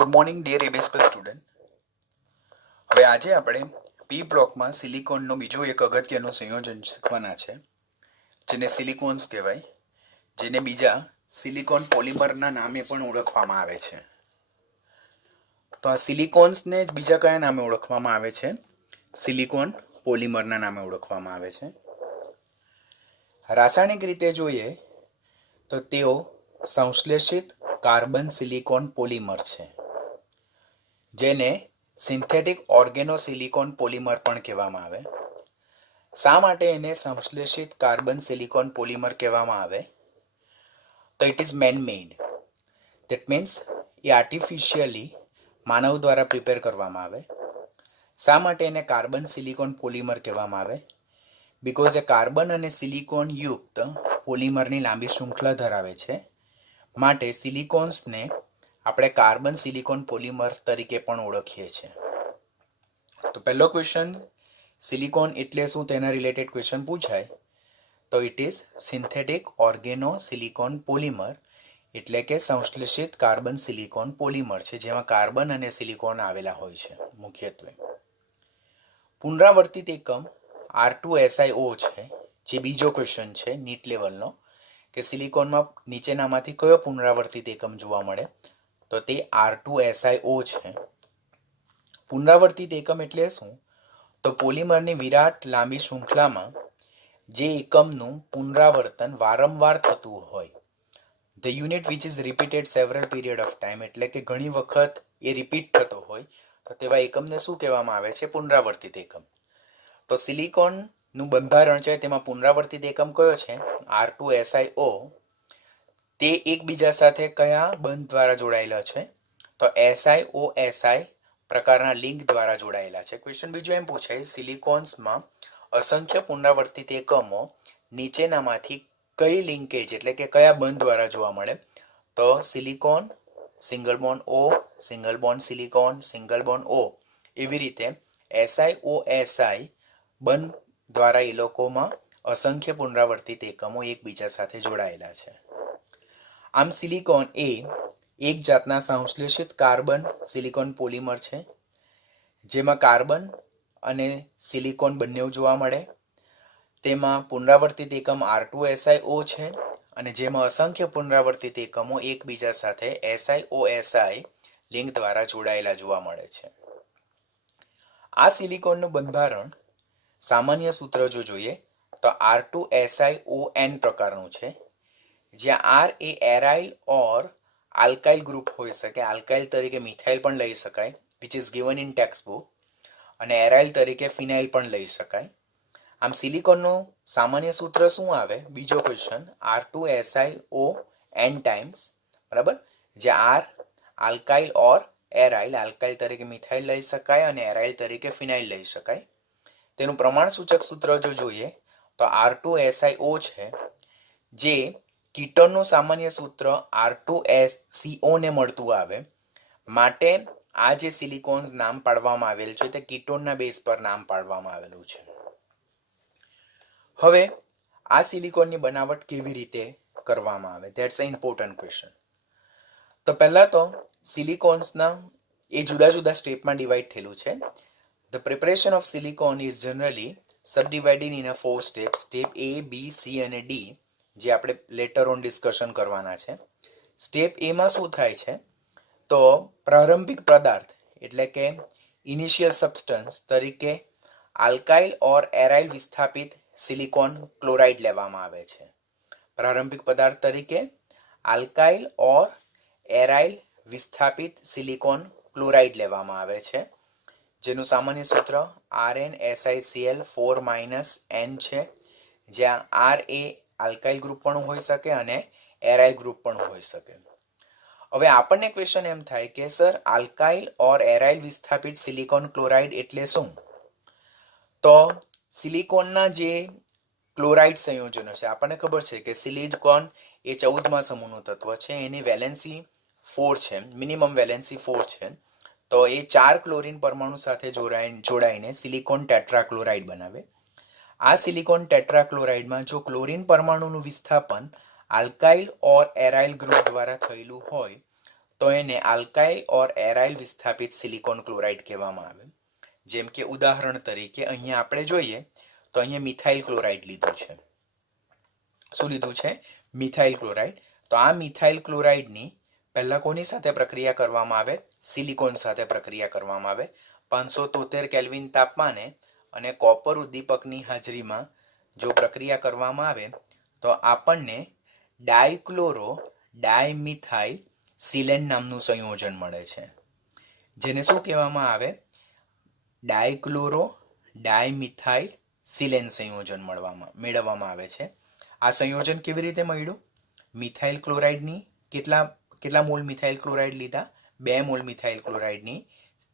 Good morning dear ABSP student. હવે આજે આપણે પી બ્લોકમાં સિલિકોનનો બીજો એક અગત્યનું સંયોજન શીખવાના છે, જેને સિલિકોન્સ કહેવાય, જેને બીજા સિલિકોન પોલિમરના નામે પણ ઓળખવામાં આવે છે. તો આ સિલિકોન્સને બીજા કયા નામે ઓળખવામાં આવે છે? સિલિકોન પોલિમરના નામે ઓળખવામાં આવે છે. રાસાયણિક રીતે જોઈએ તો તેઓ સંશ્લેષિત કાર્બન સિલિકોન પોલિમર છે, જેને સિન્થેટિક ઓર્ગેનોસિલિકોન પોલિમર પણ કહેવામાં આવે. શા માટે એને સંશ્લેષિત કાર્બન સિલિકોન પોલિમર કહેવામાં આવે? તો it is man made. That means a artificially માનવ દ્વારા પ્રિપેર કરવામાં આવે. શા માટે એને કાર્બન સિલિકોન પોલિમર કહેવામાં આવે? બિકોઝ એ કાર્બન અને સિલિકોન યુક્ત પોલિમરની લાંબી શૃંખલા ધરાવે છે, માટે સિલિકોન્સને આપણે કાર્બન સિલિકોન પોલિમર તરીકે પણ ઓળખીએ છીએ. તો પહેલો ક્વેશ્ચન, સિલિકોન એટલે શું તેના રિલેટેડ ક્વેશ્ચન પૂછાય તો it is synthetic organo silicon polymer, એટલે કે સંશ્લેષિત કાર્બન સિલિકોન પોલિમર છે, જેમાં કાર્બન અને સિલિકોન આવેલા હોય છે મુખ્યત્વે. પુનરાવર્તિત એકમ R2SiO છે, જે બીજો ક્વેશ્ચન છે નીટ લેવલનો, કે સિલિકોનમાં નીચેનામાંથી કયો પુનરાવર્તિત એકમ જોવા મળે? તો તે R2SiO છે. પુનરાવર્તિત એકમ એટલે શું? તો પોલિમરની વિરાટ લાંબી શૃંખલામાં જે એકમનું પુનરાવર્તન વારંવાર થતું હોય, the unit which is repeated several period of time, એટલે કે ઘણી વખત એ રિપીટ થતો હોય, તો તેવા એકમને શું કહેવામાં આવે છે? પુનરાવર્તિત એકમ. તો સિલિકોનનું બંધારણ છે, તેમાં પુનરાવર્તિત એકમ કયો છે? R2SiO. તે એકબીજા સાથે કયા બંધ દ્વારા જોડાયેલા છે? તો SiO-Si પ્રકારના લિંક દ્વારા જોડાયેલા છે. ક્વેશ્ચન બીજો એમ પૂછાય, સિલિકોન્સમાં અસંખ્ય પુનરાવર્તિત એકમો નીચેનામાંથી કઈ લિંકેજ એટલે કે કયા બંધ દ્વારા જોવા મળે? તો silicon, single bond O, single bond silicon, single bond O, એવી રીતે SiO-Si બંધ દ્વારા એ લોકોમાં અસંખ્ય પુનરાવર્તિત એકમો એકબીજા સાથે જોડાયેલા છે. આમ સિલિકોન એ એક જાતના સંશ્લેષિત કાર્બન સિલિકોન પોલિમર છે, જેમાં કાર્બન અને સિલિકોન બંને જોવા મળે. તેમાં પુનરાવર્તિત એકમ R2SiO છે, અને જેમાં અસંખ્ય પુનરાવર્તિત એકમો એકબીજા સાથે SiO-Si લિંક દ્વારા જોડાયેલા જોવા મળે છે. આ સિલિકોનનું બંધારણ સામાન્ય સૂત્ર જો જોઈએ તો R2SiON પ્રકારનું છે, જ્યાં R એ એરાઇલ ઓર આલ્કાઇલ ગ્રુપ હોઈ શકે. આલ્કાઇલ તરીકે મિથાઇલ પણ લઈ શકાય, which is given in text book, અને એરાઇલ તરીકે ફિનાઇલ પણ લઈ શકાય. આમ સિલિકોનનું સામાન્ય સૂત્ર શું આવે? બીજો ક્વેશ્ચન, R2SiON ટાઈમ્સ, બરાબર, જ્યાં R આલ્કાઇલ ઓર એરાઇલ, આલ્કાઇલ તરીકે મિથાઇલ લઈ શકાય અને એરાઇલ તરીકે ફિનાઇલ લઈ શકાય. તેનું પ્રમાણ સૂચક સૂત્ર જો જોઈએ તો R2SiO છે, જે કીટોનનું સામાન્ય સૂત્ર R2SiO ને મળતું આવે, માટે આ જે સિલિકોન નામ પાડવામાં આવેલ છે તે કીટોનના બેઝ પર નામ પાડવામાં આવેલું છે. હવે આ સિલિકોનની બનાવટ કેવી રીતે કરવામાં આવે? That's a important question. તો પહેલા તો સિલિકોન્સના એ જુદા જુદા સ્ટેપમાં ડિવાઈડ થયેલું છે. The preparation of silicon is generally subdivided in a 4 step. Step A, B, C અને D, જે આપણે લેટર ઓન ડિસ્કશન કરવાના છે. સ્ટેપ એમાં શું થાય છે? તો પ્રારંભિક પદાર્થ એટલે કે ઇનિશિયલ સબસ્ટન્સ તરીકે આલ્કાઇલ ઓર એરાઇલ વિસ્થાપિત સિલિકોન ક્લોરાઇડ લેવામાં આવે છે. પ્રારંભિક પદાર્થ તરીકે આલ્કાઇલ ઓર એરાઇલ વિસ્થાપિત સિલિકોન ક્લોરાઇડ લેવામાં આવે છે, જેનું સામાન્ય સૂત્ર RnSiCl4- છે, જ્યાં R એ આલ્કાઇલ ગ્રુપ પણ હોઈ શકે અને એરાઇલ ગ્રુપ પણ હોઈ શકે. હવે આપણને ક્વેશ્ચન એમ થાય કે સર, આલ્કાઇલ ઓર એરાઇલ વિસ્થાપિત સિલિકોન ક્લોરાઇડ એટલે શું? તો સિલિકોનના જે ક્લોરાઇડ સંયોજનો છે, આપણને ખબર છે કે સિલિકોન એ 14મા સમૂહનું તત્વ છે, એની વેલેન્સી 4 છે, મિનિમમ વેલેન્સી 4 છે. તો એ 4 ક્લોરીન પરમાણુ સાથે જોડાઈને સિલિકોન ટેટ્રાક્લોરાઇડ બનાવે. આ સિલિકોન ટેટ્રાક્લોરાઇડમાં જો ક્લોરીન પરમાણુનું વિસ્થાપન આલ્કાઇલ ઓર એરાઇલ ગ્રુપ દ્વારા થયેલું હોય તો એને આલ્કાઇલ ઓર એરાઇલ વિસ્થાપિત સિલિકોન ક્લોરાઇડ કહેવામાં આવે. જેમ કે ઉદાહરણ તરીકે અહીંયા આપણે જોઈએ તો અહીંયા મિથાઇલ ક્લોરાઇડ લીધું છે. શું લીધું છે? Methyl chloride. તો આ મિથાઇલ ક્લોરાઇડની પહેલા કોની સાથે પ્રક્રિયા કરવામાં આવે? સિલિકોન સાથે પ્રક્રિયા કરવામાં આવે 573 કેલ્વિન તાપમાને અને કોપર ઉદ્દીપકની હાજરીમાં જો પ્રક્રિયા કરવામાં આવે તો આપણને ડાયક્લોરો ડાયમિથાઇલ સિલેન નામનું સંયોજન મળે છે, જેને શું કહેવામાં આવે? ડાયક્લોરો ડાયમિથાઇલ સિલેન સંયોજન મેળવવામાં આવે છે. આ સંયોજન કેવી રીતે મળ્યું? મિથાઇલ ક્લોરાઇડની કેટલા મોલ મિથાઇલ ક્લોરાઇડ લીધા? 2 મોલ મિથાઇલ ક્લોરાઇડની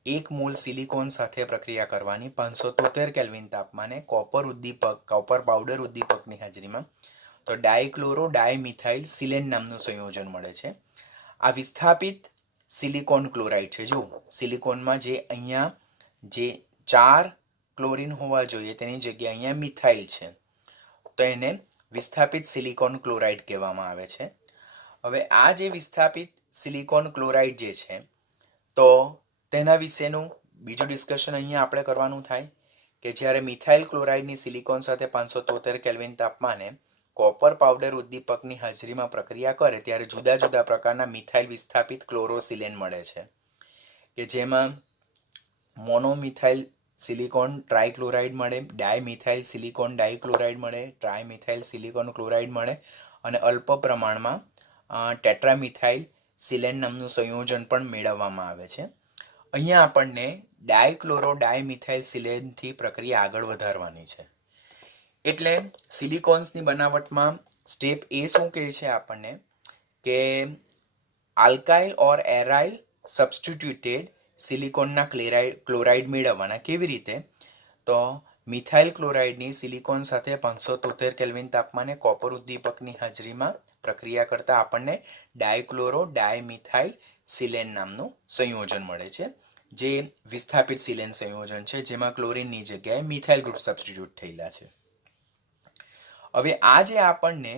1 મોલ સિલિકોન સાથે પ્રક્રિયા કરવાની 573 કેલ્વિન તાપમાને કોપર પાવડર ઉદ્દીપકની હાજરીમાં, તો ડાયક્લોરો ડાયમિથાઇલ સિલેન નામનું સંયોજન મળે છે. આ વિસ્થાપિત સિલિકોન ક્લોરાઇડ છે. જો સિલિકોનમાં અહીંયા જે 4 ક્લોરીન હોવા જોઈએ તેની જગ્યાએ અહીંયા મિથાઇલ છે, તો એને વિસ્થાપિત સિલિકોન ક્લોરાઇડ કહેવામાં આવે છે. હવે આ જે વિસ્થાપિત સિલિકોન ક્લોરાઇડ જે છે તો તેના વિશેનું બીજું ડિસ્કશન અહીંયા આપણે કરવાનું થાય કે જ્યારે મિથાઇલ ક્લોરાઇડની સિલિકોન સાથે 573 કેલ્વિન તાપમાને કોપર પાવડર ઉદ્દીપકની હાજરીમાં પ્રક્રિયા કરે ત્યારે જુદા જુદા પ્રકારના મિથાઇલ વિસ્થાપિત ક્લોરોસિલેન મળે છે, કે જેમાં મોનોમિથાઇલ સિલિકોન ટ્રાઇક્લોરાઇડ મળે, ડાયમિથાઇલ સિલિકોન ડાઇક્લોરાઇડ મળે, ટ્રાયમિથાઇલ સિલિકોન ક્લોરાઇડ મળે અને અલ્પ પ્રમાણમાં ટેટ્રામિથાઇલ સિલેન નામનું સંયોજન પણ મેળવવામાં આવે છે. અહીંયા આપણને ડાયક્લોરો ડાયમિથાઇલ સિલેનથી પ્રક્રિયા આગળ વધારવાની છે. એટલે સિલિકોન્સની બનાવટમાં સ્ટેપ એ શું કહે છે આપણને કે આલ્કાઇલ ઓર એરાઇલ સબસ્ટિટ્યુટેડ સિલિકોનના ક્લોરાઇડ મેળવવાના. કેવી રીતે? તો મિથાઇલ ક્લોરાઇડની સિલિકોન સાથે 573 કેલ્વિન તાપમાને કોપર ઉદ્દીપકની હાજરીમાં પ્રક્રિયા કરતા આપણને ડાયક્લોરો ડાયમિથાઇલ સિલેન નામનું સંયોજન મળે છે, જે વિસ્થાપિત સિલેન સંયોજન છે જેમાં ક્લોરીનની જગ્યાએ મિથાઇલ ગ્રુપ સબસ્ટિટ્યુટ થયેલા છે. હવે આ જે આપણને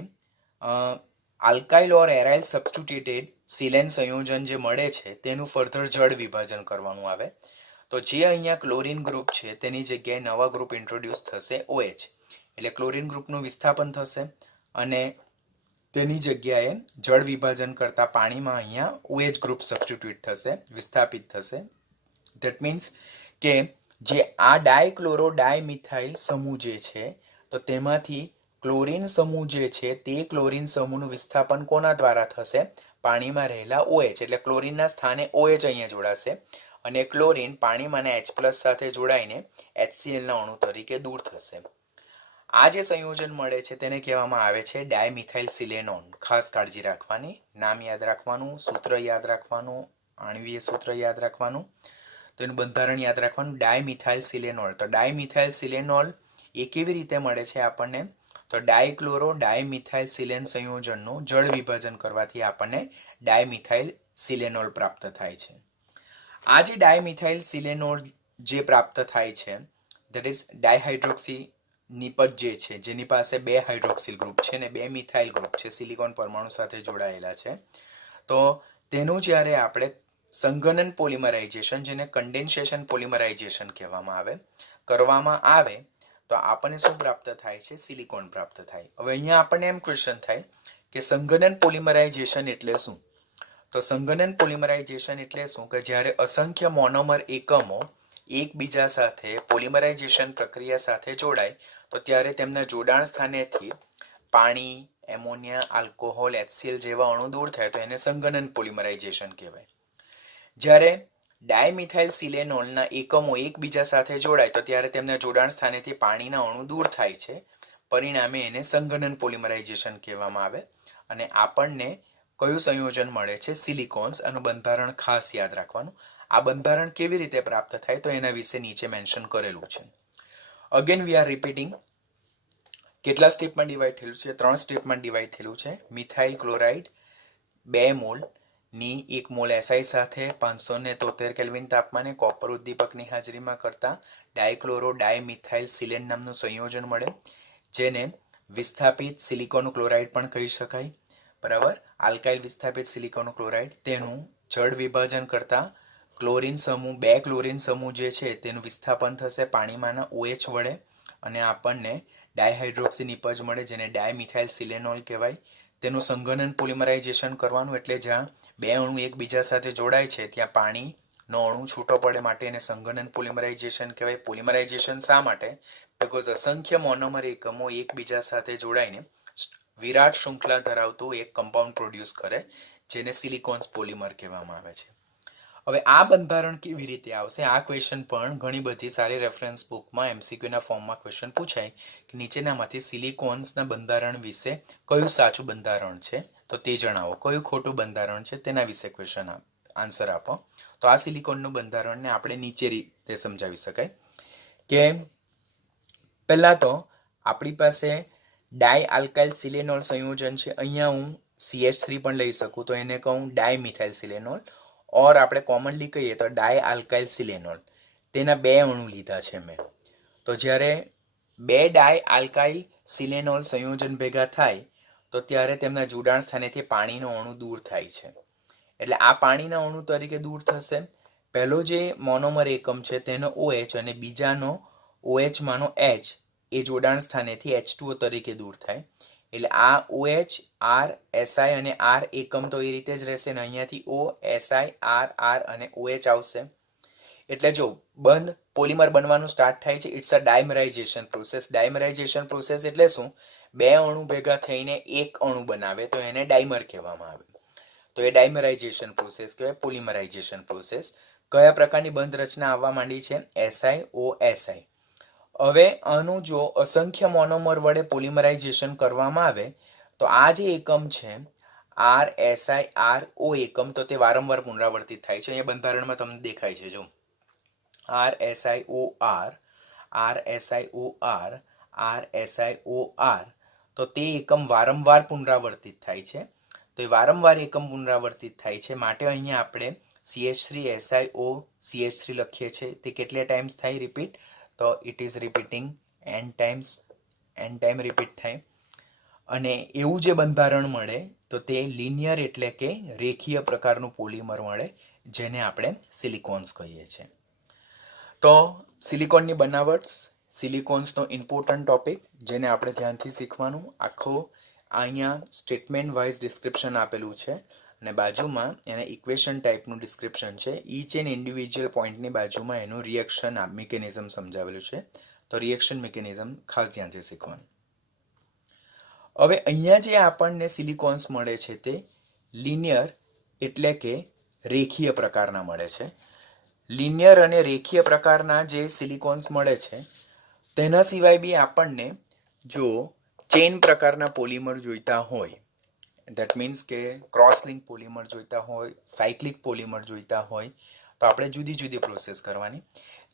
આલ્કાઇલ ઓર એરાઇલ સબસ્ટિટ્યુટેડ સિલેન સંયોજન જે મળે છે તેનું ફર્ધર જળ વિભાજન કરવાનું આવે. તો જે અહીંયા ક્લોરીન ગ્રુપ છે તેની જગ્યાએ નવા ગ્રુપ ઇન્ટ્રોડ્યુસ થશે OH, એટલે ક્લોરીન ગ્રુપનું વિસ્થાપન થશે અને તેની જગ્યાએ જળ વિભાજન કરતા પાણીમાં અહીંયા OH ગ્રુપ સબસ્ટિટ્યુટ થશે, વિસ્થાપિત થશે. ધેટ મીન્સ કે જે આ ડાયક્લોરો ડાયમિથાઇલ સમૂહ જે છે તો તેમાંથી ક્લોરીન સમૂહ જે છે તે ક્લોરીન સમૂહનું વિસ્થાપન કોના દ્વારા થશે? પાણીમાં રહેલા OH, એટલે ક્લોરીનના સ્થાને OH અહીંયા જોડાશે અને ક્લોરીન પાણીમાંના H+ સાથે જોડાઈને HClના અણુ તરીકે દૂર થશે. આ જે સંયોજન મળે છે તેને કહેવામાં આવે છે ડાયમિથાઇલ સિલેનોન. ખાસ કાળજી રાખવાની, નામ યાદ રાખવાનું, સૂત્ર યાદ રાખવાનું, આણ્વીય સૂત્ર યાદ રાખવાનું, તો એનું બંધારણ યાદ રાખવાનું, ડાયમિથાઇલ સિલેનોલ. તો ડાયમિથાઇલ સિલેનોલ એ કેવી રીતે મળે છે આપણને? તો ડાયક્લોરો ડાયમિથાઇલ સિલેન સંયોજનનું જળ વિભાજન કરવાથી આપણને ડાયમિથાઇલ સિલેનોલ પ્રાપ્ત થાય છે. આ જે ડાયમિથાઇલ સિલેનોલ જે પ્રાપ્ત થાય છે ધેટ ઇઝ ડાયહાઇડ્રોક્સી નિપજ જે છે જેની પાસે 2 હાઇડ્રોક્સિલ ગ્રુપ છે અને 2 મિથાઇલ ગ્રુપ છે, સિલિકોન પરમાણુ સાથે જોડાયેલા છે. તો તેનું જ્યારે આપણે સંઘનન પોલિમરાઇઝેશન, જેને કન્ડેન્સેશન પોલિમરાઇઝેશન કહેવામાં આવે, કરવામાં આવે તો આપણને શું પ્રાપ્ત થાય છે? સિલિકોન પ્રાપ્ત થાય. હવે અહીંયા આપણને એમ ક્વેશ્ચન થાય કે સંઘનન પોલિમરાઇઝેશન એટલે શું? તો સંઘનન પોલિમરાઇઝેશન એટલે શું કે જ્યારે અસંખ્ય મોનોમર એકમો એકબીજા સાથે પોલિમરાઇઝેશન પ્રક્રિયા સાથે જોડાય તો ત્યારે તેમના જોડાણ સ્થાનેથી પાણી, એમોનિયા, આલ્કોહોલ, HCl જેવા અણુ દૂર થાય તો એને સંઘનન પોલિમરાઇઝેશન કહેવાય. જ્યારે ડાયમિથાઇલ સિલેનોલના એકમો એકબીજા સાથે જોડાય તો ત્યારે તેમના જોડાણ સ્થાનેથી પાણીના અણુ દૂર થાય છે, પરિણામે એને સંઘનન પોલિમરાઇઝેશન કહેવામાં આવે. અને આપણને કયું સંયોજન મળે છે? સિલિકોન્સ. આનું બંધારણ ખાસ યાદ રાખવાનું. આ બંધારણ કેવી રીતે પ્રાપ્ત થાય તો એના વિશે નીચે મેન્શન કરેલું છે. Again we are repeating. કેટલા સ્ટેપમાં ડિવાઈડ થયેલું છે? 3 સ્ટેપમાં ડિવાઈડ થયેલું છે. મિથાઇલ ક્લોરાઇડ 2 મોલ ની 1 મોલ SI સાથે 573 કેલ્વિન તાપમાને કોપર ઉદ્દીપકની હાજરીમાં કરતા ડાયક્લોરો ડાયમિથાઇલ સિલેન નામનું સંયોજન મળે, જેને વિસ્થાપિત સિલિકોન ક્લોરાઇડ પણ કહી શકાય. બરાબર, આલ્કાઇલ વિસ્થાપિત સિલિકોન ક્લોરાઇડ, તેનું જળ વિભાજન કરતા ક્લોરીન સમૂહ, 2 ક્લોરીન સમૂહ જે છે તેનું વિસ્થાપન થશે પાણીમાંના OH વડે અને આપણને ડાયહાઇડ્રોક્સી નિપજ મળે, જેને ડાયમિથાઇલ સિલેનોલ કહેવાય. તેનું સંઘનન પોલિમરાઇઝેશન કરવાનું, એટલે જ્યાં 2 અણુ એકબીજા સાથે જોડાય છે ત્યાં પાણીનો અણુ છૂટો પડે માટે એને સંઘનન પોલિમરાઇઝેશન કહેવાય. પોલિમરાઇઝેશન શા માટે? બીકોઝ અસંખ્ય મોનોમર એકમો એકબીજા સાથે જોડાઈને વિરાટ શૃંખલા ધરાવતું એક કમ્પાઉન્ડ પ્રોડ્યુસ કરે, જેને સિલિકોન્સ પોલિમર કહેવામાં આવે છે. હવે આ બંધારણ કેવી રીતે આવશે? આ ક્વેશ્ચન પણ ઘણી બધી સારી રેફરન્સ બુકમાં MCQના ફોર્મમાં ક્વેશ્ચન પૂછાય કે નીચેનામાંથી સિલિકોન્સના બંધારણ વિશે કયું સાચું બંધારણ છે તો તે જણાવો, કયું ખોટું બંધારણ છે તેના વિશે ક્વેશ્ચન આન્સર આપો. તો આ સિલિકોનનું બંધારણને આપણે નીચે રીતે સમજાવી શકાય કે પહેલાં તો આપણી પાસે ડાય આલ્કાઇલ સિલેનોલ સંયોજન છે. અહીંયા હું CH3 પણ લઈ શકું તો એને કહું ડાયમિથાઇલ સિલેનોલ, ઓર આપણે કોમનલી કહીએ તો ડાય આલ્કાઇલ સિલેનોલ. તેના 2 અણુ લીધા છે મેં. તો જ્યારે 2 ડાય આલ્કાઇલ સિલેનોલ સંયોજન ભેગા થાય તો ત્યારે તેમના જોડાણ સ્થાનેથી પાણીનો અણુ દૂર થાય છે. એટલે આ પાણીના અણુ તરીકે દૂર થશે. પહેલો જે મોનોમર એકમ છે તેનો OH અને બીજાનો OH માનો H એ જોડાણ સ્થાનેથી H2O તરીકે દૂર થાય. એટલે આ OH, R, SI અને R એકમ તો એ રીતે જ રહેશે ને અહીંયાથી O, SI, R અને OH આવશે. એટલે જો બંધ પોલિમર બનવાનું સ્ટાર્ટ થાય છે, ઇટ્સ અ ડાયમરાઇઝેશન પ્રોસેસ. ડાયમરાઇઝેશન પ્રોસેસ એટલે શું? 2 અણુ ભેગા થઈને એક અણુ બનાવે તો એને ડાયમર કહેવામાં આવે. તો એ ડાયમરાઇઝેશન પ્રોસેસ કહેવાય, પોલિમરાઇઝેશન પ્રોસેસ. કયા પ્રકારની બંધ રચના આવવા માંડી છે? SiO-Si. હવે આનું જો અસંખ્ય મોનોમર વડે પોલિમરાઇઝેશન કરવામાં આવે તો આ જે એકમ છે RSiRO એકમ, તો તે વારંવાર પુનરાવર્તિત થાય છે. અહીંયા બંધારણમાં તમને દેખાય છે જો RSiOR, RSiOR, RSiOR. તો તે એકમ વારંવાર પુનરાવર્તિત થાય છે. તો એ વારંવાર એકમ પુનરાવર્તિત થાય છે માટે અહીંયા આપણે CH3SiO CH3 લખીએ છીએ. તે કેટલા ટાઈમ્સ થાય રિપીટ? તો it is repeating n time repeat થાય. અને એવું જે બંધારણ મળે તો તે લિનિયર એટલે કે રેખીય પ્રકારનું પોલિમર મળે, જેને આપણે સિલિકોન્સ કહીએ છીએ. તો સિલિકોનની બનાવટ, સિલિકોન્સનો ઇમ્પોર્ટન્ટ ટોપિક, જેને આપણે ધ્યાનથી શીખવાનું. આખું અહીંયા સ્ટેટમેન્ટ વાઇઝ ડિસ્ક્રિપ્શન આપેલું છે અને બાજુમાં એને ઇક્વેશન ટાઈપનું ડિસ્ક્રિપ્શન છે. ઈચ એન્ડ ઇન્ડિવિજ્યુઅલ પોઈન્ટની બાજુમાં એનું રિએક્શન મિકેનિઝમ સમજાવેલું છે. તો રિએક્શન મિકેનિઝમ ખાસ ધ્યાનથી શીખવાનું. હવે અહીંયા જે આપણને સિલિકોન્સ મળે છે તે લિનિયર એટલે કે રેખીય પ્રકારના મળે છે. લિનિયર અને રેખીય પ્રકારના જે સિલિકોન્સ મળે છે તેના સિવાય બી આપણને જો ચેઇન પ્રકારના પોલિમર જોઈતા હોય, દેટ મીન્સ કે ક્રોસ લિંક પોલિમર જોઈતા હોય, સાયક્લિક પોલિમર જોઈતા હોય, તો આપણે જુદી જુદી પ્રોસેસ કરવાની.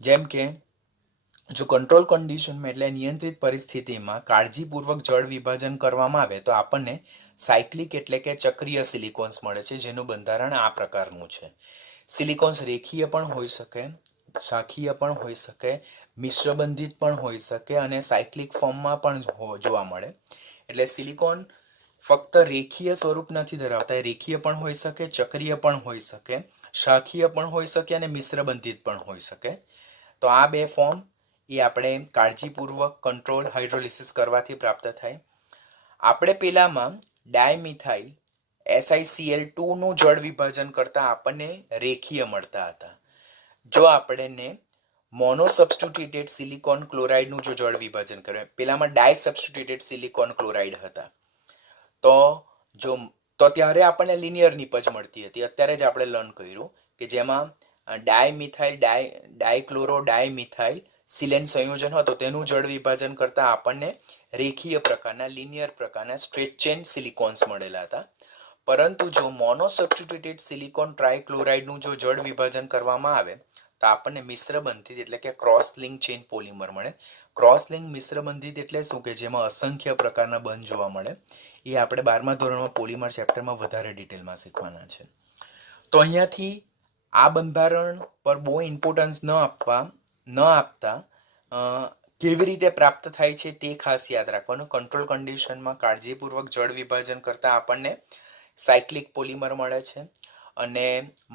જેમ કે જો કંટ્રોલ કન્ડિશનમાં એટલે નિયંત્રિત પરિસ્થિતિમાં કાળજીપૂર્વક જળ વિભાજન કરવામાં આવે તો આપણને સાયક્લિક એટલે કે ચક્રીય સિલિકોન્સ મળે છે, જેનું બંધારણ આ પ્રકારનું છે. સિલિકોન્સ રેખીય પણ હોઈ શકે, શાખીય પણ હોઈ શકે, મિશ્રબંધિત પણ હોઈ શકે અને સાયક્લિક ફોર્મમાં પણ જોવા મળે. એટલે સિલિકોન ફક્ત રેખીય સ્વરૂપ નથી ધરાવતા, રેખીય પણ હોઈ શકે, ચક્રીય પણ હોઈ શકે, શાખીય પણ હોઈ શકે અને મિશ્રબંધિત પણ હોઈ શકે. તો આ 2 ફોર્મ એ આપણે કાળજીપૂર્વક કંટ્રોલ હાઇડ્રોલિસિસ કરવાથી પ્રાપ્ત થાય. આપણે પેલામાં ડાયમિથાઇલ SiCl2 નું જળ વિભાજન કરતા આપણને રેખીય મળતા હતા. જો આપણને મોનો સબસ્ટિટ્યુટેડ સિલિકોન ક્લોરાઇડનું જો જળ વિભાજન કરે, પેલામાં ડાય સબસ્ટિટ્યુટેડ સિલિકોન ક્લોરાઇડ હતા, તો ત્યારે આપણને લિનિયર નિપજ મળતી હતી. અત્યારે જ આપણે લર્ન કર્યું કે જેમાં ડાયમિથાઇલ ડાયક્લોરો ડાયમિથાઇલ સિલેન સંયોજન હતો તેનું જળ વિભાજન કરતા આપણને રેખીય પ્રકારના લિનિયર પ્રકારના સ્ટ્રેટ ચેન સિલિકોન્સ મળેલા હતા. પરંતુ જો મોનો સબસ્ટિટ્યુટેડ સિલિકોન ટ્રાયક્લોરાઇડનું જો જળ વિભાજન કરવામાં આવે તો આપણને મિશ્રબંધિત એટલે કે ક્રોસ લિંક ચેઇન પોલિમર મળે. ક્રોસ લિંક મિશ્રબંધિત એટલે શું કે જેમાં અસંખ્ય પ્રકારના બંધ જોવા મળે. એ આપણે 12મા ધોરણમાં પોલિમર ચેપ્ટરમાં વધારે ડિટેલમાં શીખવાના છે. તો અહીંયાથી આ બંધારણ પર બહુ ઇમ્પોર્ટન્સ ન આપતા કેવી રીતે પ્રાપ્ત થાય છે તે ખાસ યાદ રાખવાનું. કંટ્રોલ કન્ડિશનમાં કાળજીપૂર્વક જળ વિભાજન કરતા આપણને સાયક્લિક પોલિમર મળે છે અને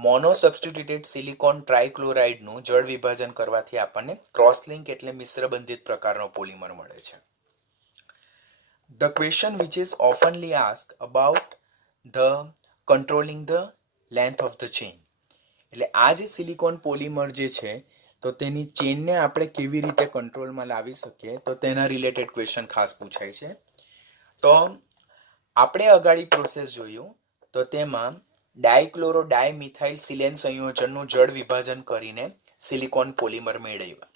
મોનો સબસ્ટિટ્યુટેડ સિલિકોન ટ્રાઇક્લોરાઇડનું જળ વિભાજન કરવાથી આપણને ક્રોસ લિંક એટલે મિશ્ર બંધિત પ્રકારનો પોલિમર મળે છે. The question which is oftenly asked about the controlling the length of the chain, એટલે આ જે સિલિકોન પોલિમર જે છે તો તેની ચેનને આપણે કેવી રીતે કંટ્રોલમાં લાવી શકીએ તો તેના રિલેટેડ ક્વેશ્ચન ખાસ પૂછાય છે. તો આપણે અગાડી પ્રોસેસ જોયું તો તેમાં ડાયક્લોરો ડાયમિથાઇલ સિલેન સંયોજનનું જળ વિભાજન કરીને સિલિકોન પોલિમર મેળવ્યા.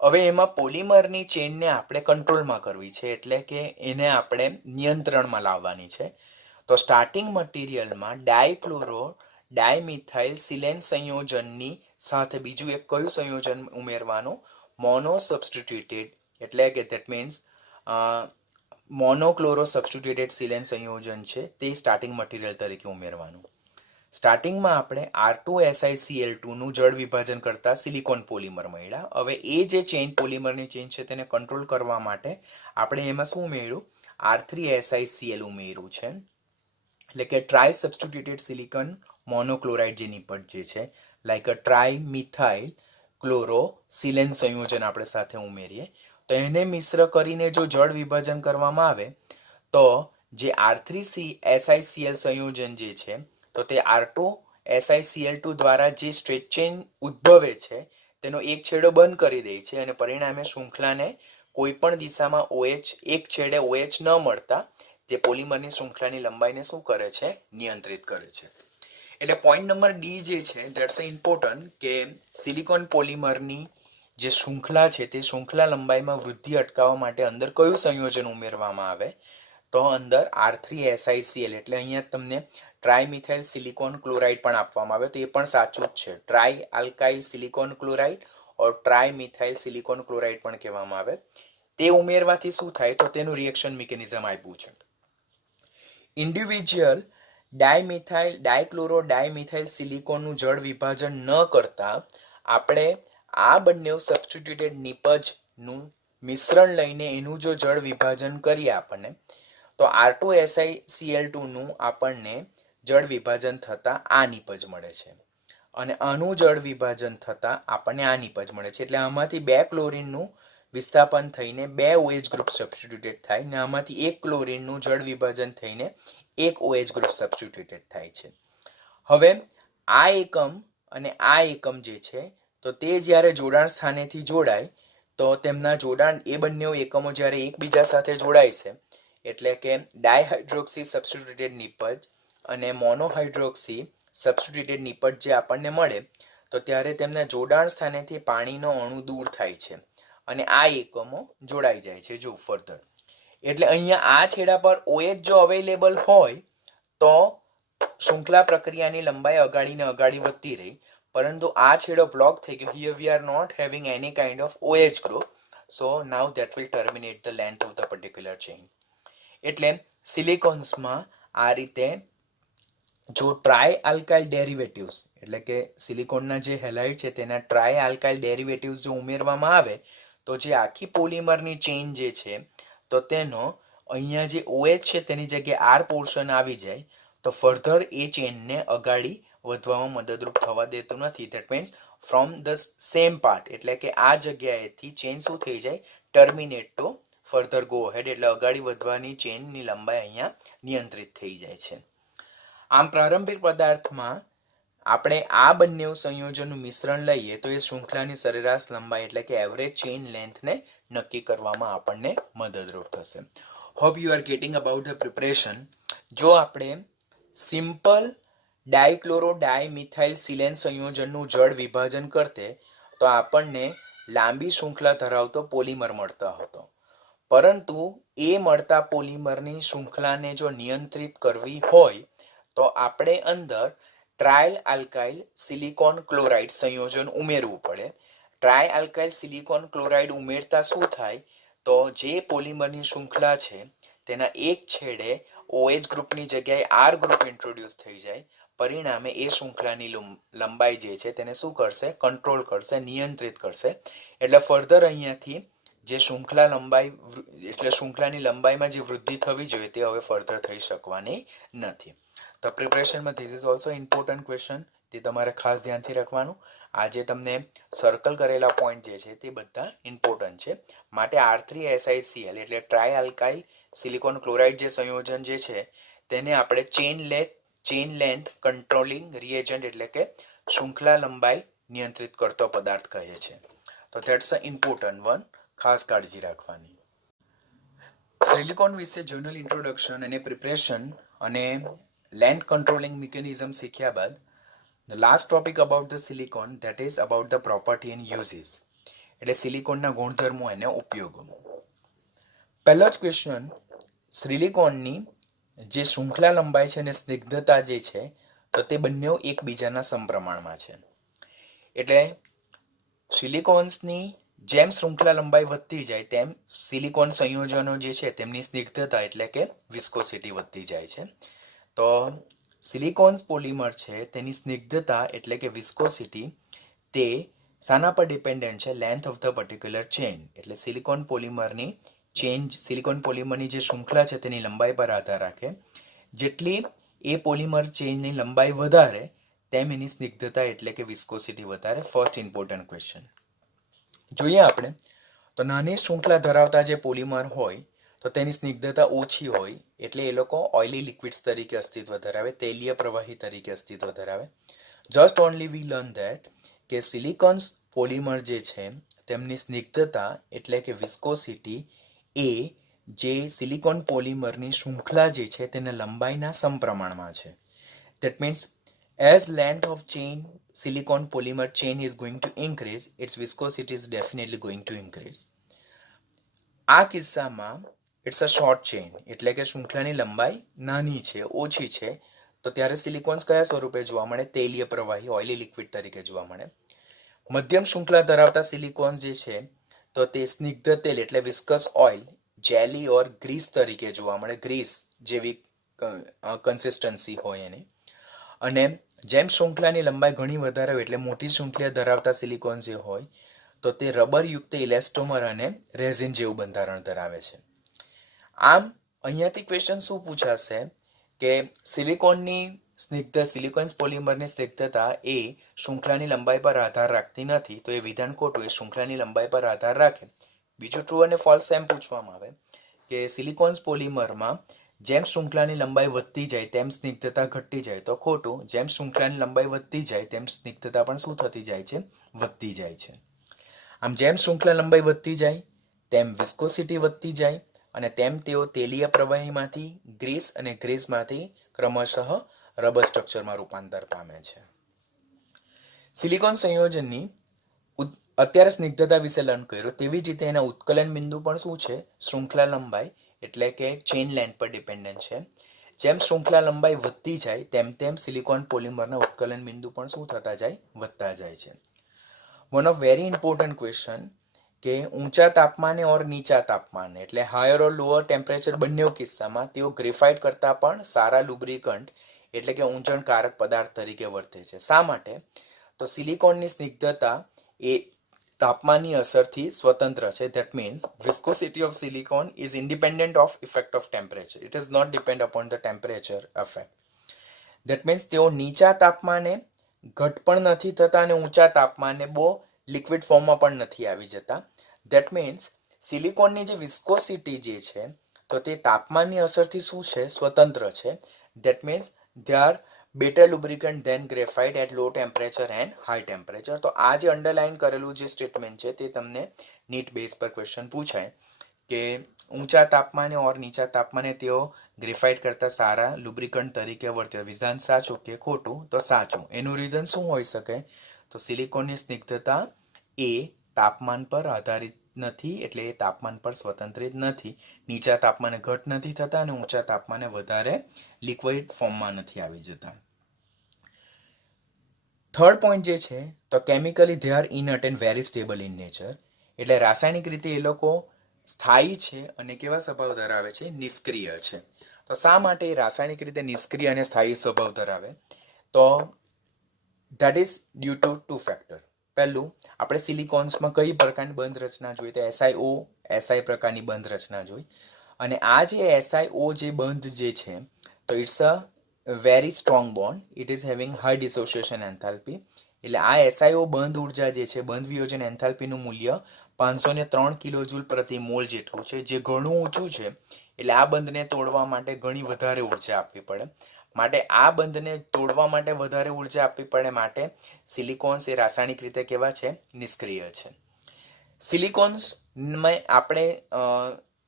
હવે એમાં પોલિમરની ચેનને આપણે કંટ્રોલમાં કરવી છે, એટલે કે એને આપણે નિયંત્રણમાં લાવવાની છે. તો સ્ટાર્ટિંગ મટીરિયલમાં ડાયક્લોરો ડાયમિથાઇલ સિલેન સંયોજનની સાથે બીજું એક કયું સંયોજન ઉમેરવાનું? મોનો સબસ્ટિટ્યુટેડ, એટલે કે ધેટ મીન્સ મોનોક્લોરો સબસ્ટિટ્યુટેડ સિલેન સંયોજન છે તે સ્ટાર્ટિંગ મટીરિયલ તરીકે ઉમેરવાનું. સ્ટાર્ટિંગમાં આપણે R2SiCl2નું જળ વિભાજન કરતા સિલિકોન પોલિમર મળ્યા. હવે એ જે ચેઇન પોલિમરની ચેઇન છે તેને કંટ્રોલ કરવા માટે આપણે એમાં શું ઉમેર્યું? R3SiCl ઉમેર્યું છે, એટલે કે ટ્રાય સબસ્ટિટ્યુટેડ સિલિકોન મોનોક્લોરાઇડ જે નિપટ જે છે, like a trimethyl chlorosilane સંયોજન આપણે સાથે ઉમેરીએ તો એને મિશ્ર કરીને જો જળ વિભાજન કરવામાં આવે તો જે R3SiCl સંયોજન જે છે તો તે R2SiCl2 દ્વારા જે સ્ટ્રેચ ચેઇન ઉદ્ભવે છે તેનો એક છેડો બંધ કરી દે છે અને પરિણામે શૃંખલાને કોઈ પણ દિશામાં OH એક છેડે OH ન મળતા તે પોલિમરની શૃંખલાની લંબાઈને શું કરે છે? નિયંત્રિત કરે છે. એટલે પોઈન્ટ નંબર ડી જે છે ધેટ્સ ઇમ્પોર્ટન્ટ કે સિલિકોન પોલિમરની જે શૃંખલા છે તે શૃંખલા લંબાઈમાં વૃદ્ધિ અટકાવવા માટે અંદર કયું સંયોજન ઉમેરવામાં આવે? તો અંદર R3SiCl, એટલે અહીંયા તમને ટ્રાયમિથાઇલ સિલિકોન ક્લોરાઇડ પણ આપવામાં આવે તો એ પણ સાચું જ છે. ટ્રાય આલ્કાઇલ સિલિકોન ક્લોરાઇડ ઓર ટ્રાયમિથાઇલ સિલિકોન ક્લોરાઇડ પણ કહેવામાં આવે. તે ઉમેરવાથી શું થાય તો તેનું રિએક્શન મિકેનિઝમ આપ્યું છે. ઇન્ડિવિજ્યુઅલ ડાયક્લોરો ડાયમિથાઇલ સિલિકોનનું જળ વિભાજન ન કરતા આપણે આ બંને સબસ્ટિટ્યુટેડ નિપજનું મિશ્રણ લઈને એનું જો જળ વિભાજન કરીએ આપણને તો R2SiCl2નું આપણને જળ વિભાજન થતાં આ નિપજ મળે છે અને આનું જળ વિભાજન થતાં આપણને આ નિપજ મળે છે. એટલે આમાંથી 2 ક્લોરીનનું વિસ્થાપન થઈને 2 OH ગ્રુપ સબસ્ટિટ્યુટેડ થાય ને આમાંથી 1 ક્લોરીનનું જળ વિભાજન થઈને 1 OH ગ્રુપ સબસ્ટિટ્યુટેડ થાય છે. હવે આ એકમ અને આ એકમ જે છે તો તે જ્યારે જોડાણ સ્થાનેથી જોડાય તો તેમના જોડાણ એ બંને એકમો જ્યારે એકબીજા સાથે જોડાય છે એટલે કે ડાયહાઇડ્રોક્સી સબસ્ટિટ્યુટેડ નિપજ અને મોનોહાઇડ્રોક્સી સબસ્ટિટ્યુટેડ નિપજ જે આપણને મળે તો ત્યારે તેમના જોડાણ સ્થાનેથી પાણીનો અણુ દૂર થાય છે અને આ એકમો જોડાઈ જાય છે. જો ફર્ધર એટલે અહીંયા આ છેડા પર OH જો અવેલેબલ હોય તો શૃંખલા પ્રક્રિયાની લંબાઈ અગાડીને અગાડી વધતી રહી, પરંતુ આ છેડો બ્લોક થઈ ગયો. Here we are not having any kind of OH group, so now that will terminate the length of the particular chain. એટલે સિલિકોન્સમાં આ રીતે જો ટ્રાય આલ્કાઇલ ડેરિવેટિવ્સ એટલે કે સિલિકોનના જે હેલાઇડ છે તેના ટ્રાય આલ્કાઇલ ડેરિવેટિવ્સ જો ઉમેરવામાં આવે તો જે આખી પોલિમરની ચેઇન જે છે તો તેનો અહીંયા જે OH છે તેની જગ્યાએ R પોર્શન આવી જાય તો ફર્ધર એ ચેઇનને અગાડી વધવામાં મદદરૂપ થવા દેતું નથી. That means from the same part, એટલે કે આ જગ્યાએથી ચેઇન શું થઈ જાય? Terminate to further go head, એટલે અગાડી વધવાની ચેઇનની લંબાઈ અહીંયા નિયંત્રિત થઈ જાય છે. આમ પ્રારંભિક પદાર્થમાં આપણે આ બંને સંયોજનનું મિશ્રણ લઈએ તો એ શૃંખલાની સરેરાશ લંબાઈ એટલે કે એવરેજ ચેઇન લેન્થને નક્કી કરવામાં આપણને મદદરૂપ થશે. Hope you are getting about the preparation. જો આપણે સિમ્પલ ડાયક્લોરો ડાયમિથાઇલ સિલેન સંયોજનનું જળ વિભાજન કરતે તો આપણને લાંબી શૃંખલા ધરાવતો પોલિમર મળતો હતો, પરંતુ એ મળતા પોલિમરની શૃંખલાને જો નિયંત્રિત કરવી હોય તો આપણે અંદર ટ્રાય આલ્કાઇલ સિલિકોન ક્લોરાઇડ સંયોજન ઉમેરવું પડે. ટ્રાય આલ્કાઇલ સિલિકોન ક્લોરાઇડ ઉમેરતા શું થાય તો જે પોલિમરની શૃંખલા છે તેના એક છેડે OH ગ્રુપની જગ્યાએ R ગ્રુપ ઇન્ટ્રોડ્યુસ થઈ જાય. પરિણામે એ શૃંખલાની લંબાઈ જે છે તેને શું કરશે? કંટ્રોલ કરશે, નિયંત્રિત કરશે. એટલે ફર્ધર અહીંયાથી જે શૃંખલા લંબાઈ એટલે શૃંખલાની લંબાઈમાં જે વૃદ્ધિ થવી જોઈએ તે હવે ફર્ધર થઈ શકવાની નથી. તો પ્રિપરેશનમાં this is also important question, તે તમારે ખાસ ધ્યાનથી રાખવાનું. આજે તમને સર્કલ કરેલા પોઈન્ટ જે છે તે બધા ઇમ્પોર્ટન્ટ છે. માટે R3SiCl એટલે ટ્રાય આલ્કાઇલ સિલિકોન ક્લોરાઇડ જે સંયોજન જે છે તેને આપણે ચેઇન લેન્થ કંટ્રોલિંગ રિએજન્ટ એટલે કે શૃંખલા લંબાઈ નિયંત્રિત કરતો પદાર્થ કહે છે. તો ધેટ્સ અ ઇમ્પોર્ટન્ટ વન, ખાસ કાળજી રાખવાની. સિલિકોન વિશે જનરલ ઇન્ટ્રોડક્શન અને પ્રિપરેશન અને લેન્થ કંટ્રોલિંગ મિકેનિઝમ શીખ્યા બાદ the last topic about the silicon, that is about the property and uses, એટલે સિલિકોનના ગુણધર્મો અને ઉપયોગો. પહેલો જ ક્વેશ્ચન, સિલિકોનની જે શૃંખલા લંબાઈ છે અને સ્નિગ્ધતા જે છે તો તે બંને એકબીજાના સમપ્રમાણમાં છે. એટલે સિલિકોન્સની જેમ શૃંખલા લંબાઈ વધતી જાય તેમ સિલિકોન સંયોજનો જે છે તેમની સ્નિગ્ધતા એટલે કે વિસ્કોસિટી વધતી જાય છે. તો સિલિકોન્સ પોલિમર છે તેની સ્નિગ્ધતા એટલે કે વિસ્કોસિટી તે શાના પર ડિપેન્ડન્ટ છે? Length of the particular chain, એટલે સિલિકોન પોલિમરની જે શૃંખલા છે તેની લંબાઈ પર આધાર રાખે. જેટલી એ પોલિમર ચેઇનની લંબાઈ વધારે તેમ એની સ્નિગ્ધતા એટલે કે વિસ્કોસિટી વધારે. ફર્સ્ટ ઇમ્પોર્ટન્ટ ક્વેશ્ચન જોઈએ આપણે તો નાની શૃંખલા ધરાવતા જે પોલિમર હોય તો તેની સ્નિગ્ધતા ઓછી હોય એટલે એ લોકો ઓઇલી લિક્વિડ્સ તરીકે અસ્તિત્વ ધરાવે, તેલીય પ્રવાહી તરીકે અસ્તિત્વ ધરાવે. Just only we learn that કે સિલિકોન્સ પોલિમર જે છે તેમની સ્નિગ્ધતા એટલે કે વિસ્કોસિટી એ જે સિલિકોન પોલિમરની શૃંખલા જે છે તેના લંબાઈના સમપ્રમાણમાં છે. That means as length of chain silicon polymer chain is going to increase, its viscosity is definitely going to increase. આ કિસ્સામાં ઇટ્સ અ શોર્ટ ચેઇન એટલે કે શૃંખલાની લંબાઈ નાની છે, ઓછી છે, તો ત્યારે સિલિકોન્સ કયા સ્વરૂપે જોવા મળે? તેલીય પ્રવાહી ઓઇલી લિક્વિડ તરીકે જોવા મળે. મધ્યમ શૃંખલા ધરાવતા સિલિકોન્સ જે છે તો તે સ્નિગ્ધ તેલ એટલે વિસ્કસ ઓઇલ, જેલી ઓર ગ્રીસ તરીકે જોવા મળે, ગ્રીસ જેવી કન્સિસ્ટન્સી હોય એની. અને જેમ શૃંખલાની લંબાઈ ઘણી વધારે હોય એટલે મોટી શૃંખલા ધરાવતા સિલિકોન જે હોય તો તે રબરયુક્ત ઇલેસ્ટોમર અને રેઝિન જેવું બંધારણ ધરાવે છે. આમ અહીંયાથી ક્વેશ્ચન શું પૂછાશે કે સિલિકોન્સ પોલિમરની સ્નિગ્ધતા એ શૃંખલાની લંબાઈ પર આધાર રાખતી નથી, તો એ વિધાન ખોટું, એ શૃંખલાની લંબાઈ પર આધાર રાખે. બીજું ટ્રુ અને ફોલ્સ એમ પૂછવામાં આવે કે સિલિકોન્સ પોલિમરમાં જેમ શૃંખલાની લંબાઈ વધતી જાય તેમ સ્નિગ્ધતા ઘટતી જાય, તો ખોટું, જેમ શૃંખલાની લંબાઈ વધતી જાય તેમ સ્નિગ્ધતા પણ શું થતી જાય છે? વધતી જાય છે. આમ જેમ શૃંખલા લંબાઈ વધતી જાય તેમ વિસ્કોસિટી વધતી જાય અને તેમ તેઓ તેલીય પ્રવાહીમાંથી ગ્રીસ અને ગ્રીસમાંથી ક્રમશઃ રબર સ્ટ્રક્ચરમાં રૂપાંતર પામે છે. સિલિકોન સંયોજનની અત્યારે સ્નિગ્ધતા વિશે લર્ન કર્યું, તેવી જ રીતે એના ઉત્કલન બિંદુ પણ શું છે? શૃંખલા લંબાઈ એટલે કે ચેઇન લેન્થ પર ડિપેન્ડન્ટ છે. જેમ શૃંખલા લંબાઈ વધતી જાય તેમ તેમ સિલિકોન પોલિમરના ઉત્કલન બિંદુ પણ શું થતા જાય? વધતા જાય છે. One of very important question કે ઊંચા તાપમાને ઓર નીચા તાપમાને એટલે હાયર ઓર લોઅર ટેમ્પરેચર બંને કિસ્સામાં તેઓ ગ્રેફાઇટ કરતાં પણ સારા લુબ્રિકન્ટ એટલે કે ઊંજણકારક પદાર્થ તરીકે વર્તે છે. શા માટે? તો સિલિકોનની સ્નિગ્ધતા એ તાપમાનની અસરથી સ્વતંત્ર છે. That means viscosity of silicon is independent of effect of temperature. It is not depend upon the temperature effect. That means તેઓ નીચા તાપમાને ઘટ પણ નથી થતા અને ઊંચા તાપમાને બહુ લિક્વિડ ફોર્મમાં પણ નથી આવી જતા. ધેટ મીન્સ સિલિકોનની જે વિસ્કોસિટી જે છે તો તે તાપમાનની અસરથી શું છે? સ્વતંત્ર છે. That means they are better lubricant than graphite at low temperature and high temperature. તો આ જે અંડરલાઇન કરેલું જે સ્ટેટમેન્ટ છે તે તમને નીટ બેઝ પર ક્વેશ્ચન પૂછાય કે ઊંચા તાપમાને ઓર નીચા તાપમાને તેઓ ગ્રેફાઇટ કરતાં સારા લુબ્રિકન્ટ તરીકે વર્તે. વિધાન સાચું કે ખોટું? તો સાચું. એનું રીઝન શું હોઈ શકે? તો સિલિકોનની સ્નિગ્ધતા એ તાપમાન પર આધારિત નથી એટલે એ તાપમાન પર સ્વતંત્રિત નથી. નીચા તાપમાને ઘટ નથી થતા અને ઊંચા તાપમાને વધારે લિક્વિડ ફોર્મમાં નથી આવી જતા. થર્ડ પોઈન્ટ જે છે તો chemically they are inert and very stable in nature એટલે રાસાયણિક રીતે એ લોકો સ્થાયી છે અને કેવા સ્વભાવ ધરાવે છે? નિષ્ક્રિય છે. તો શા માટે રાસાયણિક રીતે નિષ્ક્રિય અને સ્થાયી સ્વભાવ ધરાવે? તો that is due to two factor. પહેલું, આપણે સિલિકોન્સમાં કઈ પ્રકારની બંધ રચના જોઈએ તો SiO એસઆઈ પ્રકારની બંધ રચના જોઈ. અને આ જે એસઆઈઓ જે બંધ જે છે તો it's a very strong bond. It is having high dissociation enthalpy. એટલે આ એસઆઈઓ બંધ ઉર્જા જે છે, બંધ વિયોજન એન્થાલ્પીનું મૂલ્ય 503 કિલોજૂલ પ્રતિ મોલ જેટલું છે, જે ઘણું ઊંચું છે. એટલે આ બંધને તોડવા માટે ઘણી વધારે ઉર્જા આપવી પડે. માટે આ બંધને તોડવા માટે વધારે ઉર્જા આપવી પડે માટે સિલિકોન્સ એ રાસાયણિક રીતે કેવા છે? નિષ્ક્રિય છે. સિલિકોન્સમાં આપણે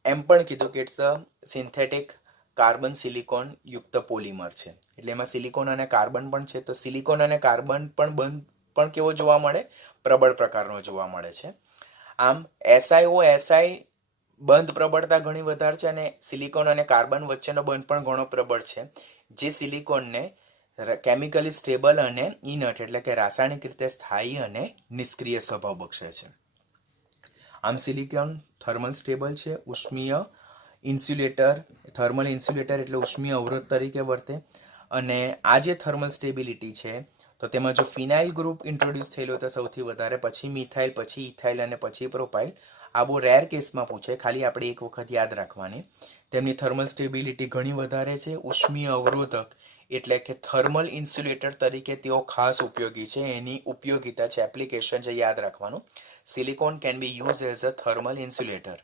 એમ પણ કીધું કે it's a synthetic carbon silicon યુક્ત પોલિમર છે. એટલે એમાં સિલિકોન અને કાર્બન પણ છે. તો સિલિકોન અને કાર્બન પણ બંધ પણ કેવો જોવા મળે? પ્રબળ પ્રકારનો જોવા મળે છે. આમ એસઆઈ બંધ પ્રબળતા ઘણી વધારે છે અને સિલિકોન અને કાર્બન વચ્ચેનો બંધ પણ ઘણો પ્રબળ છે, જે સિલિકોનને કેમિકલી સ્ટેબલ અને ઇનર્ટ એટલે કે રાસાયણિક રીતે સ્થાયી અને નિષ્ક્રિય સ્વભાવ બક્ષે છે. આમ સિલિકોન થર્મલ સ્ટેબલ છે, ઉષ્મીય ઇન્સ્યુલેટર. થર્મલ ઇન્સ્યુલેટર એટલે ઉષ્મીય અવરોધ તરીકે વર્તે. અને આ જે થર્મલ સ્ટેબિલિટી છે તો તેમાં જો ફિનાઇલ ગ્રુપ ઇન્ટ્રોડ્યુસ થયેલો તો સૌથી વધારે, પછી મિથાઇલ, પછી ઇથાઇલ અને પછી પ્રોપાઇલ. આ બહુ રેર કેસમાં પૂછે, ખાલી આપણે એક વખત યાદ રાખવાની. તેમની થર્મલ સ્ટેબિલિટી ઘણી વધારે છે. ઉષ્મીય અવરોધક એટલે કે થર્મલ ઇન્સ્યુલેટર તરીકે તેઓ ખાસ ઉપયોગી છે. એની ઉપયોગિતા છે, એપ્લિકેશન છે, યાદ રાખવાનું. Silicon can be use as a thermal insulator.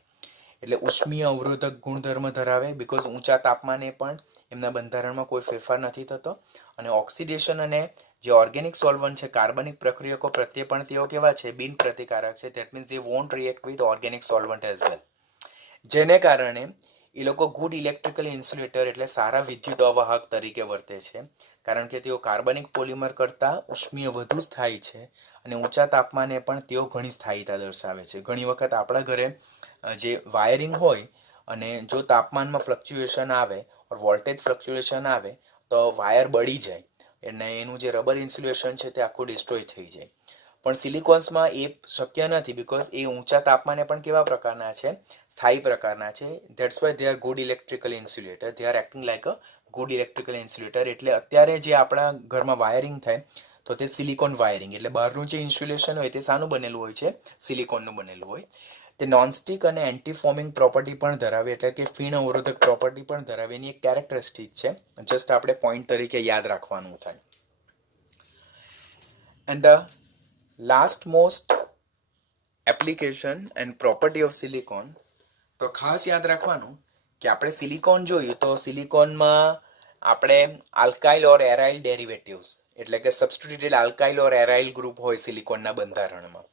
એટલે ઉષ્મીય અવરોધક ગુણધર્મ ધરાવે, બિકોઝ ઊંચા તાપમાને પણ એમના બંધારણમાં કોઈ ફેરફાર નથી થતો. અને ઓક્સિડેશન અને જે ઓર્ગેનિક સોલ્વન્ટ છે, કાર્બનિક પ્રક્રિયકો પ્રત્યે પણ તેઓ કેવા છે? બિન પ્રતિકારક છે. That means they want react with organic solvent as well. જેને કારણે એ લોકો ગુડ ઇલેક્ટ્રિકલ ઇન્સ્યુલેટર એટલે સારા વિદ્યુત અવાહક તરીકે વર્તે છે. કારણ કે તેઓ કાર્બનિક પોલિમર કરતાં ઉષ્મીય વધુ સ્થાયી છે અને ઊંચા તાપમાને પણ તેઓ ઘણી સ્થાયીતા દર્શાવે છે. ઘણી વખત આપણા ઘરે જે વાયરિંગ હોય અને જો તાપમાનમાં ફ્લક્ચ્યુએશન આવે ઓર વોલ્ટેજ ફ્લક્ચ્યુએશન આવે તો વાયર બળી જાય અને એનું જે રબર ઇન્સ્યુલેશન છે તે આખું ડિસ્ટ્રોય થઈ જાય. પણ સિલિકોન્સમાં એ શક્ય નથી, બિકોઝ એ ઊંચા તાપમાને પણ કેવા પ્રકારના છે? સ્થાયી પ્રકારના છે. That's why they are good electrical insulator. They are acting like a good electrical insulator. એટલે અત્યારે જે આપણા ઘરમાં વાયરિંગ થાય તો તે સિલિકોન વાયરિંગ, એટલે બહારનું જે ઇન્સ્યુલેશન હોય તે શાનું બનેલું હોય છે? સિલિકોનનું બનેલું હોય. તે નોનસ્ટિક અને એન્ટી ફોમિંગ પ્રોપર્ટી પણ ધરાવે, એટલે કે ફીણ અવરોધક પ્રોપર્ટી પણ ધરાવે. એની એક કેરેક્ટરિસ્ટિક છે, જસ્ટ આપણે પોઈન્ટ તરીકે યાદ રાખવાનું થાય. And the last most application and property of silicon, તો ખાસ યાદ રાખવાનું કે આપણે સિલિકોન જોયું તો સિલિકોનમાં આપણે આલ્કાઇલ ઓર એરાઇલ ડેરિવેટિવ્સ એટલે કે સબસ્ટિટ્યુટેડ આલ્કાઇલ ઓર એરાઇલ ગ્રુપ હોય સિલિકોનના બંધારણમાં.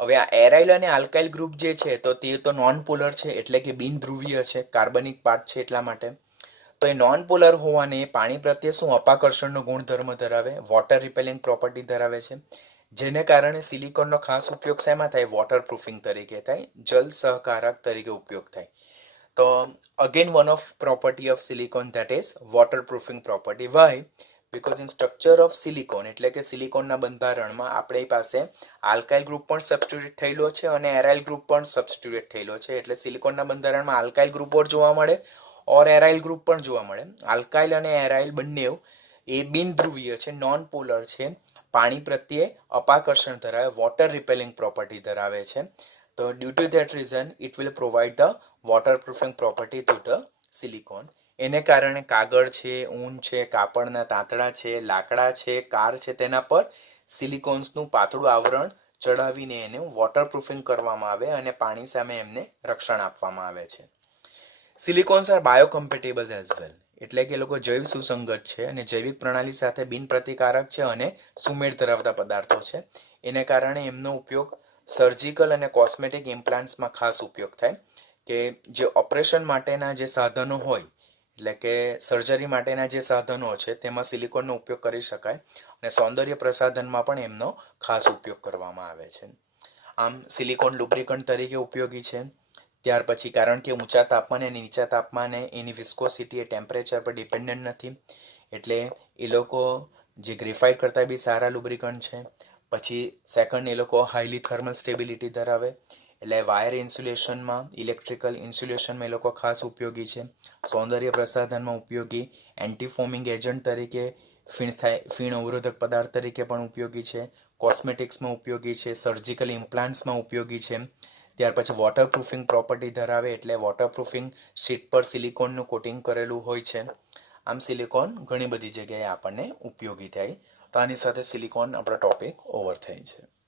હવે આ એરાઇલ અને આલ્કાઇલ ગ્રુપ જે છે તો તે તો નોન પોલર છે, એટલે કે બિન ધ્રુવીય છે, કાર્બનિક પાર્ટ છે એટલા માટે. તો એ નોન પોલર હોવાને પાણી પ્રત્યે શું અપાકર્ષણનો ગુણધર્મ ધરાવે, વોટર રિપેલિંગ પ્રોપર્ટી ધરાવે છે. જેને કારણે સિલિકોનનો ખાસ ઉપયોગ શેમાં થાય? વોટરપ્રૂફિંગ તરીકે થાય, જલ સહકારક તરીકે ઉપયોગ થાય. તો again one of property of silicone, that is waterproofing property. Why? Because in structure of silicone એટલે કે સિલિકોનના બંધારણમાં આપણી પાસે આલ્કાઇલ ગ્રુપ પણ સબસ્ટિટ્યુટ થયેલો છે અને એરાઇલ ગ્રુપ પણ સબસ્ટિટ્યુટ થયેલો છે. એટલે સિલિકોનના બંધારણમાં આલ્કાઇલ ગ્રુપ ઓર જોવા મળે ઓર એરાઇલ ગ્રુપ પણ જોવા મળે. આલ્કાઇલ અને એરાઇલ બંને એ બિન ધ્રુવીય છે, નોન પોલર છે, પાણી પ્રત્યે અપાકર્ષણ ધરાવે, વોટર રિપેલિંગ પ્રોપર્ટી ધરાવે છે. તો due to that reason it will provide the waterproofing property to the silicone. એને કારણે કાગળ છે, ઊન છે, કાપડના તાંતણા છે, લાકડા છે, કાર છે, તેના પર સિલિકોન્સનું પાતળું આવરણ ચડાવીને એને વોટરપ્રૂફિંગ કરવામાં આવે અને પાણી સામે એમને રક્ષણ આપવામાં આવે છે. સિલિકોન્સ આર બાયોકમ્પેટેબલ એઝ વેલ, એટલે કે લોકો જૈવ સુસંગત છે અને જૈવિક પ્રણાલી સાથે બિન પ્રતિકારક છે અને સુમેળ ધરાવતા પદાર્થો છે. એને કારણે એમનો ઉપયોગ સર્જિકલ અને કોસ્મેટિક ઇમ્પ્લાન્ટ્સમાં ખાસ ઉપયોગ થાય, કે જે ઓપરેશન માટેના જે સાધનો હોય એટલે કે સર્જરી માટેના જે સાધનો છે તેમાં સિલિકોનનો ઉપયોગ કરી શકાય અને સૌંદર્ય પ્રસાધનમાં પણ એમનો ખાસ ઉપયોગ કરવામાં આવે છે. આમ સિલિકોન લુબ્રિકન્ટ તરીકે ઉપયોગી છે. ત્યાર પછી કારણ કે ઊંચા તાપમાને અને નીચા તાપમાને એની વિસ્કોસિટી એ ટેમ્પરેચર પર ડિપેન્ડન્ટ નથી, એટલે એ લોકો જે ગ્રેફાઇટ કરતાં બી સારા લુબ્રિકન્ટ છે. પછી સેકન્ડ, એ લોકો હાઈલી થર્મલ સ્ટેબિલિટી ધરાવે, એટલે વાયર ઇન્સ્યુલેશનમાં, ઇલેક્ટ્રિકલ ઇન્સ્યુલેશનમાં એ લોકો ખાસ ઉપયોગી છે. સૌંદર્ય પ્રસાધનમાં ઉપયોગી, એન્ટી ફોમિંગ એજન્ટ તરીકે, ફીણ અવરોધક પદાર્થ તરીકે પણ ઉપયોગી છે, કોસ્મેટિક્સમાં ઉપયોગી છે, સર્જિકલ ઇમ્પ્લાન્ટ્સમાં ઉપયોગી છે. ત્યાર પછી વોટરપ્રૂફિંગ પ્રોપર્ટી ધરાવે એટલે વોટરપ્રૂફિંગ શીટ પર સિલિકોનનું કોટિંગ કરેલું હોય છે. આમ સિલિકોન ઘણી બધી જગ્યાએ આપણને ઉપયોગી થાય. તો આની સાથે સિલિકોન આપણો ટોપિક ઓવર થાય છે.